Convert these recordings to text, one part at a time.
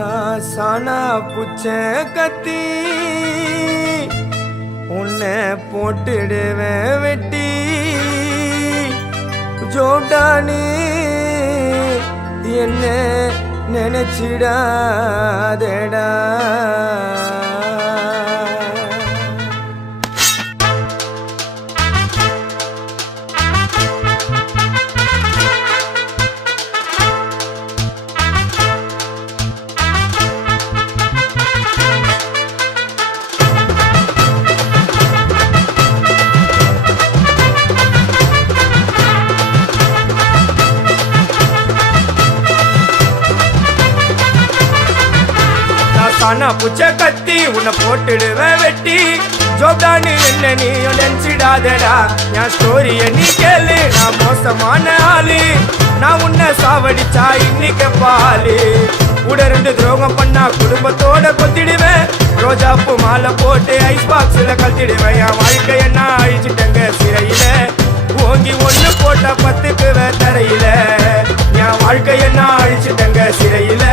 நான் சானா புச்ச கத்தி உன்னை போட்டுடுவேன் வெட்டி ஜோடானி என்ன நினைச்சிடாதடா சானா புச்ச கத்தி உன்னை போட்டுடுவேன் வெட்டி ஜோப்டானு என்ன நீயும் நினைச்சிடாதடா என் ஸ்டோரிய நீ கேளு நான் மோசமான ஆளு நான் உன்னை சாவடிச்சா இன்னைக்கு பாலு உடருந்து துரோகம் பண்ணா குடும்பத்தோட கொத்திடுவேன் ரோஜாப்பு மாலை போட்டு ஐஸ் பாக்ஸ்ல கழட்டிடுவேன் என் வாழ்க்கைய நான் அழிச்சிட்டேங்க சிறையில ஓங்கி ஒண்ணு போட்ட 10க்கு தரையில என் வாழ்க்கைய நான் அழிச்சிட்டேங்க சிறையில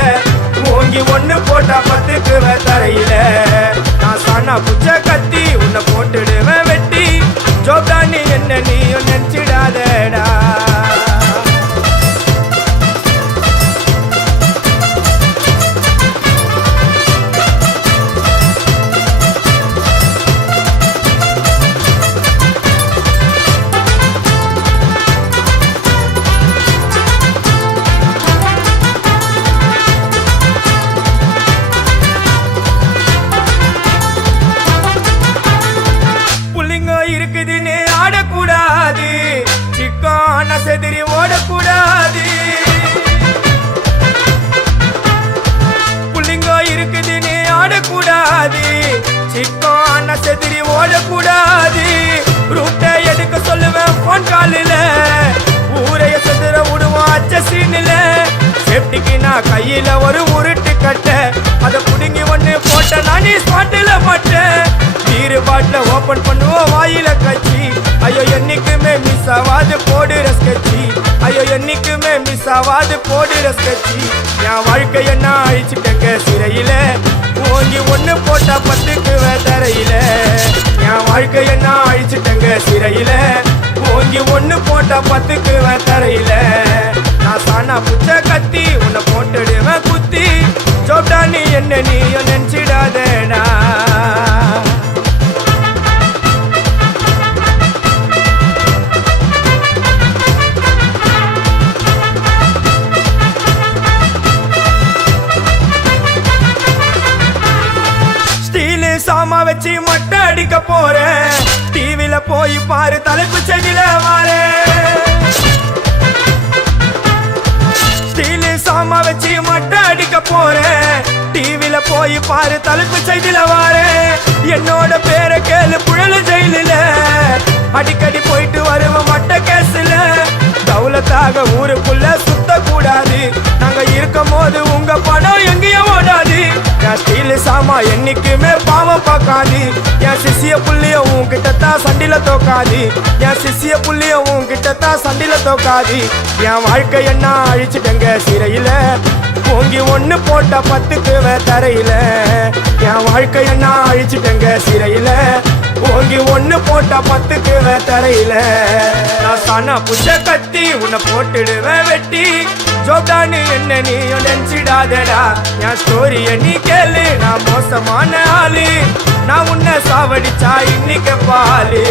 ஓங்கி ஒண்ணு போட்டா 10க்கு தரையில நான் சானா புச்ச கத்தி உன்னை போட்டுடுவேன் வெட்டி ஜோப்டானி என்ன நீயும் நினைச்சிடாதடா இருக்குதுன்னு ஆடக்கூடாது சிக்கான செதிரி ஓடக்கூடாது புள்ளிங்க இருக்குதுன்னு ஆடக்கூடாது சிக்கான செதிரி ஓடக்கூடாது ரூட்டை எடுக்க சொல்லுவேன் போன் காலில ஊரைய செதுற விடுவோம் அச்ச சீனில சேஃப்டிக்கு நான் கையில ஒரு உருட்டு கட்ட அதை புடுங்கி ஒண்ணு போட்ட நானே ஸ்பாட்டில மாட்டேன் பீரு பாட்டில ஓபன் பண்ணுவோம் வாயில கட்சி ஐயோ என்னைக்குமே மிஸ் ஆவாது போடுற ஸ்கெட்சி ஐயோ என்னைக்குமே மிஸ் ஆவாது போடுற ஸ்கெட்சி என் வாழ்க்கைய நான் அழிச்சிட்டேங்க சிறையில ஓங்கி ஒண்ணு போட்டா 10க்கு தரையில என் வாழ்க்கைய நான் அழிச்சிட்டேங்க சிறையில ஓங்கி ஒண்ணு போட்டா 10க்கு தரையில நான் சானா புச்ச கத்தி உன்னை போட்டுடுவேன் குத்தி ஜோப்டானி என்ன நீயும் நினைச்சிடாதடா சாமா வச்சு மட்டை அடிக்க போறேன் டிவில போய் பாரு தலைப்பு செடியில ஸ்டீலு சாமா வச்சு மட்டை அடிக்க போறேன் டிவில போய் பாரு தலைப்பு செய்தில என்னோட பேரை கேளு புழல ஜெயிலில அடிக்கடி போயிட்டு வருவோம் மட்ட கேஸ்ல தௌலத்தாக ஊருக்குள்ள சுத்த கூடாது நாங்க இருக்கும் போது உங்க படம் எங்கேயோ ஓடாது என் ஸ்டீலு சாமா என்னைக்குமே பாவம் பார்க்காது என் சிசிய புள்ளிய உன்கிட்ட தான் சண்டில தோக்காது என் சிசிய புள்ளிய உன்கிட்ட தான் சண்டில தோக்காது என் வாழ்க்கைய நான் அழிச்சிட்டேங்க சிறையில ஓங்கி ஒண்ணு போட்டா 10க்கு தரையில என் வாழ்க்கைய நான் அழிச்சிட்டேங்க சிறையில ஓங்கி ஒண்ணு போட்டா 10க்கு தரையில நான் சானா புச்ச கத்தி உன்னை போட்டுடுவேன் வெட்டி ஜோப்டானு என்ன நீயும் நினைச்சிடாதடா என் ஸ்டோரிய நீ கேளு நான் மோசமான ஆளு நான் உன்னை சாவடிச்சா இன்னைக்கு பாலு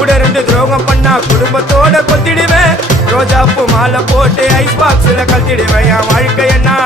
உடருந்து துரோகம் பண்ணா குடும்பத்தோட கொத்திடுவேன் ரோஜாப்பு மாலை போட்டு ஐஸ் பாக்ஸ்ல கழட்டிடுவேன் என் வாழ்க்கைய நான்